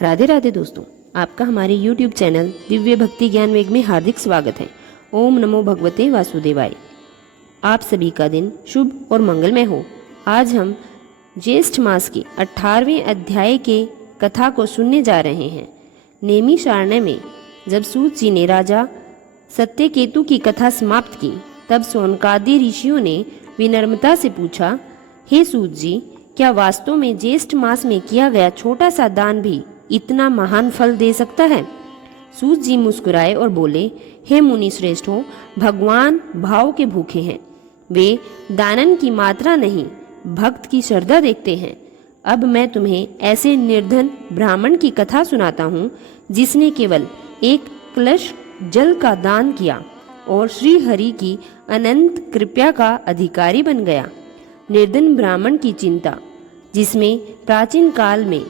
राधे राधे दोस्तों, आपका हमारे YouTube चैनल दिव्य भक्ति ज्ञान वेग में हार्दिक स्वागत है। ओम नमो भगवते वासुदेवाय। आप सभी का दिन शुभ और मंगलमय हो। आज हम ज्येष्ठ मास के 18वें अध्याय के कथा को सुनने जा रहे हैं। नैमिषारण्य में जब सूत जी ने राजा सत्यकेतु की कथा समाप्त की, तब सौनकादि ऋषियों ने विनम्रता से पूछा, हे सूत जी, क्या वास्तव में ज्येष्ठ मास में किया गया छोटा सा दान भी इतना महान फल दे सकता है? सूत जी मुस्कुराए और बोले, हे मुनि श्रेष्ठों, भगवान भाव के भूखे हैं। वे दानन की मात्रा नहीं, भक्त की श्रद्धा देखते हैं। अब मैं तुम्हें ऐसे निर्धन ब्राह्मण की कथा सुनाता हूँ, जिसने केवल एक कलश जल का दान किया और श्री हरि की अनंत कृपा का अधिकारी बन गया। निर्धन ब्राह्मण की चिंता, जिसमें प्राचीन काल में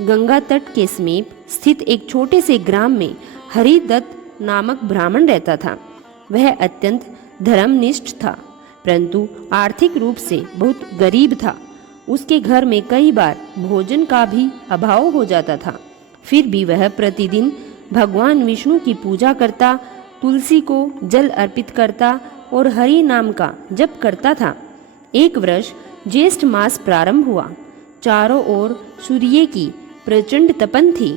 गंगा तट के समीप स्थित एक छोटे से ग्राम में हरिदत्त नामक ब्राह्मण रहता था। वह अत्यंत धर्मनिष्ठ था, परंतु आर्थिक रूप से बहुत गरीब था। उसके घर में कई बार भोजन का भी अभाव हो जाता था। फिर भी वह प्रतिदिन भगवान विष्णु की पूजा करता, तुलसी को जल अर्पित करता और हरि नाम का जप करता था। एक वर्ष ज्येष्ठ मास प्रारंभ हुआ। चारों ओर सूर्य की प्रचंड तपन थी।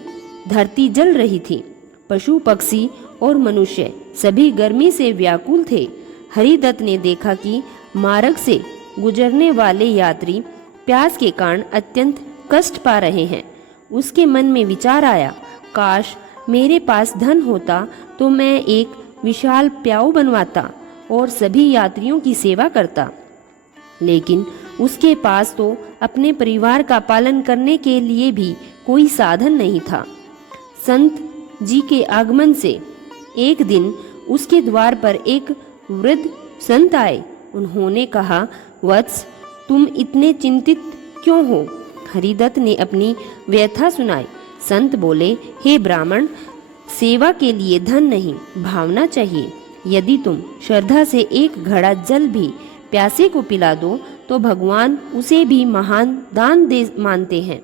धरती जल रही थी। पशु पक्षी और मनुष्य सभी गर्मी से व्याकुल थे। हरिदत्त ने देखा कि मार्ग से गुजरने वाले यात्री प्यास के कारण अत्यंत कष्ट पा रहे हैं। उसके मन में विचार आया, काश मेरे पास धन होता तो मैं एक विशाल प्याऊ बनवाता और सभी यात्रियों की सेवा करता। लेकिन उसके पास तो अपने परिवार का पालन करने के लिए भी कोई साधन नहीं था। संत जी के आगमन से एक दिन उसके द्वार पर एक वृद्ध संत आए। उन्होंने कहा, वत्स, तुम इतने चिंतित क्यों हो? हरिदत्त ने अपनी व्यथा सुनाई। संत बोले, हे ब्राह्मण, सेवा के लिए धन नहीं, भावना चाहिए। यदि तुम श्रद्धा से एक घड़ा जल भी प्यासे को पिला दो तो भगवान उसे भी महान दान दे मानते हैं।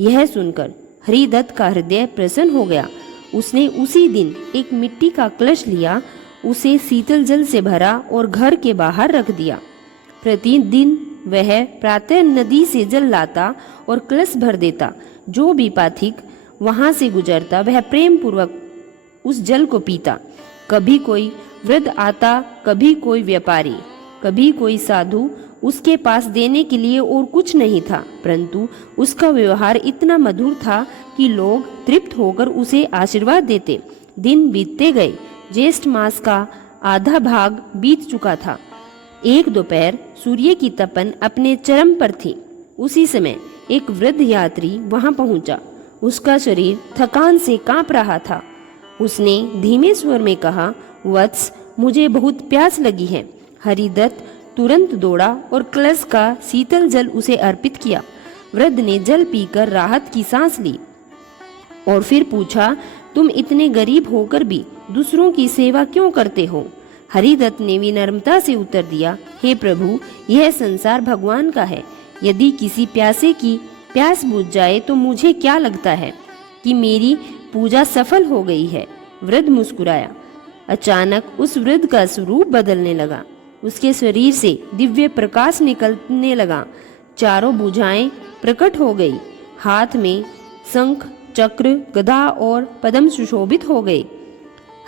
यह सुनकर हरिदत्त का हृदय प्रसन्न हो गया। उसने उसी दिन एक मिट्टी का कलश लिया, उसे शीतल जल से भरा और घर के बाहर रख दिया। प्रतिदिन वह प्रातः नदी से जल लाता और कलश भर देता। जो भी पाथिक वहां से गुजरता वह प्रेम पूर्वक उस जल को पीता। कभी कोई वृद्ध आता, कभी कोई व्यापारी, कभी कोई साधु। उसके पास देने के लिए और कुछ नहीं था, परंतु उसका व्यवहार इतना मधुर था कि लोग तृप्त होकर उसे आशीर्वाद देते। दिन बीतते गए। ज्येष्ठ मास का आधा भाग बीत चुका था। एक दोपहर सूर्य की तपन अपने चरम पर थी। उसी समय एक वृद्ध यात्री वहां पहुंचा। उसका शरीर थकान से कांप रहा था। उसने धीमे स्वर में कहा, वत्स, मुझे बहुत प्यास लगी है। हरिदत्त तुरंत दौड़ा और कलश का शीतल जल उसे अर्पित किया। वृद्ध ने जल पीकर राहत की सांस ली और फिर पूछा, तुम इतने गरीब होकर भी दूसरों की सेवा क्यों करते हो? हरिदत्त ने विनम्रता से उत्तर दिया, हे प्रभु, यह संसार भगवान का है। यदि किसी प्यासे की प्यास बुझ जाए तो मुझे क्या लगता है कि मेरी पूजा सफल हो गई है। वृद्ध मुस्कुराया। अचानक उस वृद्ध का स्वरूप बदलने लगा। उसके शरीर से दिव्य प्रकाश निकलने लगा। चारों भुजाएं प्रकट हो गई। हाथ में शंख, चक्र, गदा और पद्म सुशोभित हो गए।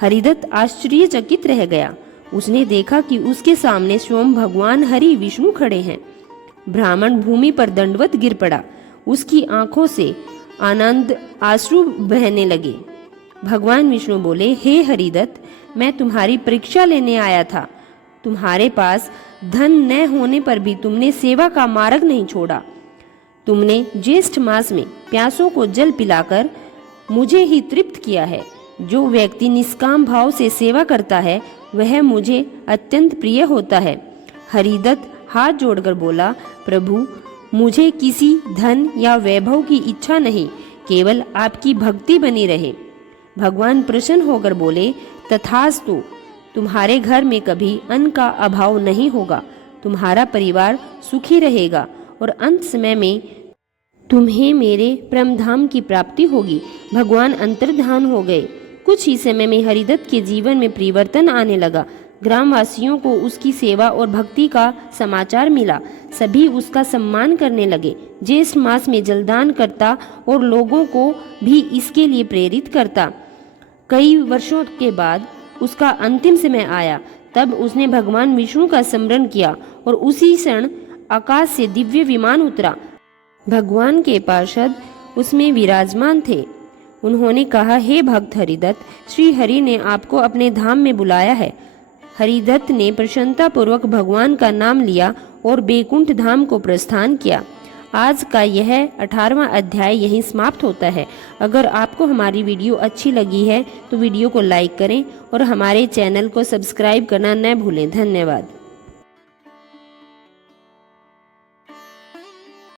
हरिदत्त आश्चर्यचकित रह गया। उसने देखा कि उसके सामने स्वयं भगवान हरि विष्णु खड़े हैं। ब्राह्मण भूमि पर दंडवत गिर पड़ा। उसकी आंखों से आनंद आंसू बहने लगे। भगवान विष्णु बोले, हे हरिदत्त, मैं तुम्हारी परीक्षा लेने आया था। तुम्हारे पास धन न होने पर भी तुमने सेवा का मार्ग नहीं छोड़ा। तुमने ज्येष्ठ मास में प्यासों को जल पिलाकर मुझे ही तृप्त किया है। जो व्यक्ति निष्काम भाव से सेवा करता है वह मुझे अत्यंत प्रिय होता है। हरिदत्त हाथ जोड़कर बोला, प्रभु, मुझे किसी धन या वैभव की इच्छा नहीं, केवल आपकी भक्ति बनी रहे। भगवान प्रसन्न होकर बोले, तथास्तु, तुम्हारे घर में कभी अन्न का अभाव नहीं होगा। तुम्हारा परिवार सुखी रहेगा और अंत समय में तुम्हें मेरे परमधाम की प्राप्ति होगी। भगवान अंतर्धान हो गए। कुछ ही समय में हरिदत्त के जीवन में परिवर्तन आने लगा। ग्रामवासियों को उसकी सेवा और भक्ति का समाचार मिला। सभी उसका सम्मान करने लगे। ज्येष्ठ मास में जलदान करता और लोगों को भी इसके लिए प्रेरित करता। कई वर्षों के बाद उसका अंतिम समय आया। तब उसने भगवान विष्णु का स्मरण किया और उसी क्षण आकाश से दिव्य विमान उतरा। भगवान के पार्षद उसमें विराजमान थे। उन्होंने कहा, हे भक्त हरिदत्त, श्री हरि ने आपको अपने धाम में बुलाया है। हरिदत्त ने प्रसन्नता पूर्वक भगवान का नाम लिया और बैकुंठ धाम को प्रस्थान किया। आज का यह 18वां अध्याय यहीं समाप्त होता है। अगर आपको हमारी वीडियो अच्छी लगी है तो वीडियो को लाइक करें और हमारे चैनल को सब्सक्राइब करना न भूलें। धन्यवाद।